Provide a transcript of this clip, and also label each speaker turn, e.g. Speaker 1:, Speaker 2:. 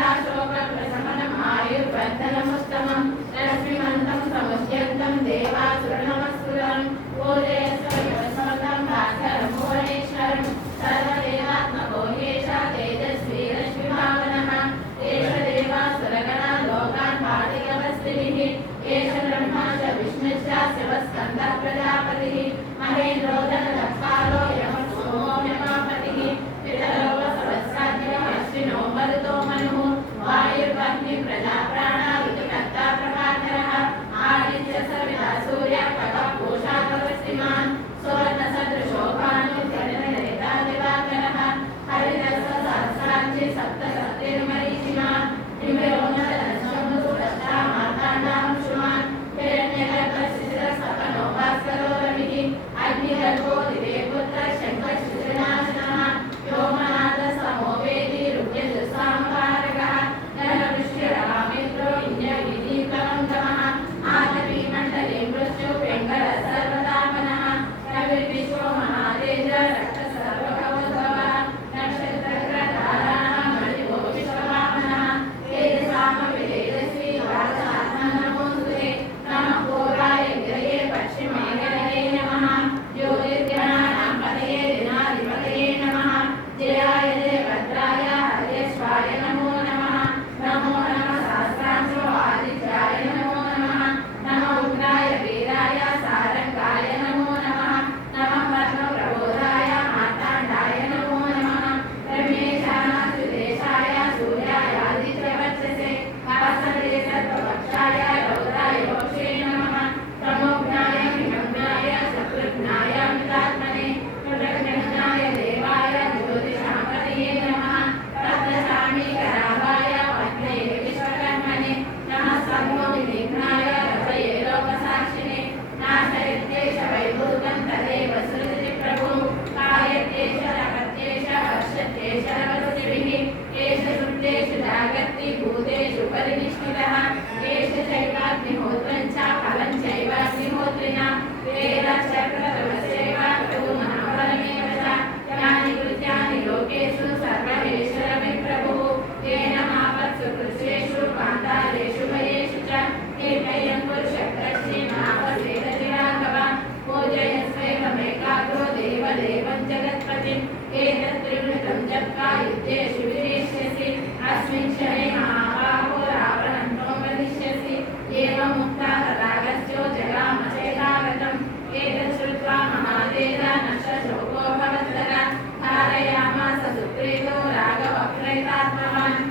Speaker 1: na sua Thank you.